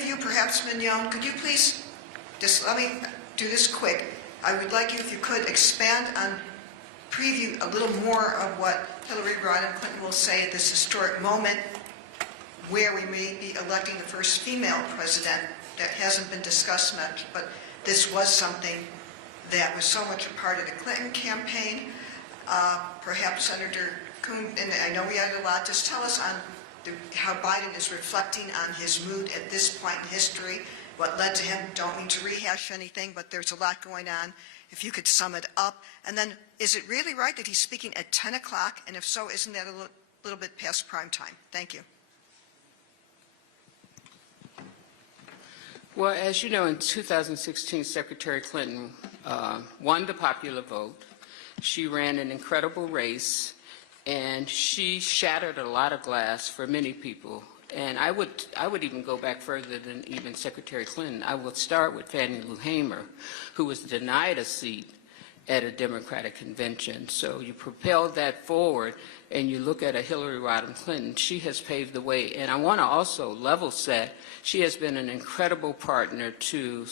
of you, perhaps Mignon, could you please, just let me do this quick. I would like you, if you could, expand on, preview a little more of what Hillary Rodham Clinton will say at this historic moment where we may be electing the first female president. That hasn't been discussed much, but this was something that was so much a part of the Clinton campaign. Perhaps Senator Coons, and I know we had a lot, just tell us on how Biden is reflecting on his mood at this point in history, what led to him. Don't mean to rehash anything, but there's a lot going on. If you could sum it up. And then, is it really right that he's speaking at 10 o'clock? And if so, isn't that a little bit past prime time? Thank you. Well, as you know, in 2016, Secretary Clinton won the popular vote. She ran an incredible race, and she shattered a lot of glass for many people. And I would even go back further than even Secretary Clinton. I would start with Fannie Lou Hamer, who was denied a seat at a Democratic convention. So you propel that forward, and you look at a Hillary Rodham Clinton. She has paved the way. And I want to also level set, she has been an incredible partner to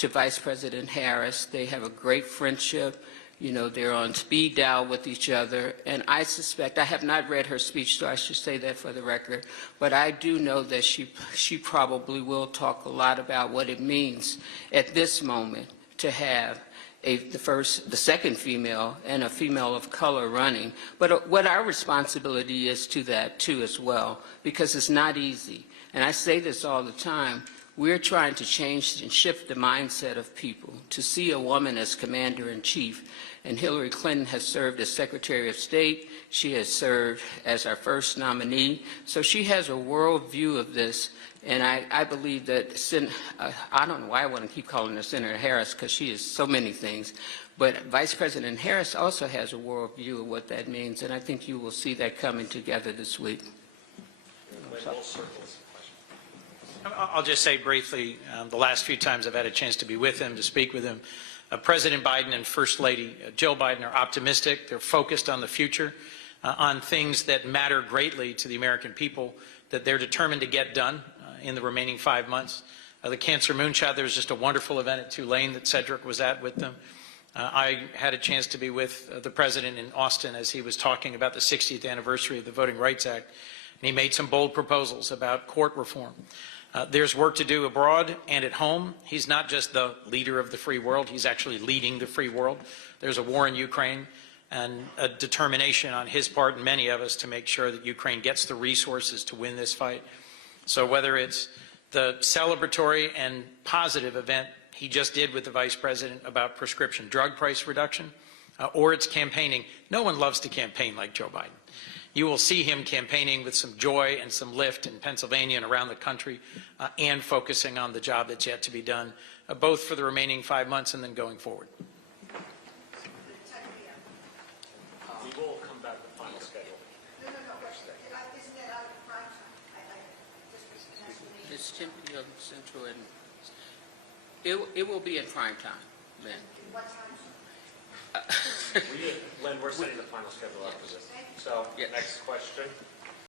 Vice President Harris. They have a great friendship. You know, they're on speed dial with each other. And I suspect, I have not read her speech, so I should say that for the record, but I do know that she probably will talk a lot about what it means at this moment to have the second female and a female of color running. But what our responsibility is to that too as well, because it's not easy. And I say this all the time. We're trying to change and shift the mindset of people to see a woman as commander-in-chief. And Hillary Clinton has served as Secretary of State. She has served as our first nominee. So she has a world view of this. And I believe that, I don't know why I want to keep calling her Senator Harris, because she is so many things. But Vice President Harris also has a world view of what that means. And I think you will see that coming together this week. I'll just say briefly, the last few times I've had a chance to be with him, to speak with him, President Biden and First Lady Jill Biden are optimistic. They're focused on the future, on things that matter greatly to the American people, that they're determined to get done in the remaining 5 months. The Cancer Moonshot, there was just a wonderful event at Tulane that Cedric was at with them. I had a chance to be with the President in Austin as he was talking about the 60th anniversary of the Voting Rights Act, and he made some bold proposals about court reform. There's work to do abroad and at home. He's not just the leader of the free world, he's actually leading the free world. There's a war in Ukraine and a determination on his part and many of us to make sure that Ukraine gets the resources to win this fight. So whether it's the celebratory and positive event he just did with the Vice President about prescription drug price reduction, or it's campaigning, no one loves to campaign like Joe Biden. You will see him campaigning with some joy and some lift in Pennsylvania and around the country, and focusing on the job that's yet to be done, both for the remaining 5 months and then going forward. We will come back with final schedule. No. Isn't that out of prime time? It's 10 p.m. Central, and it will be in prime time, Lynn. What time? Lynn, we're setting the final schedule after this. So, Yes. Next question.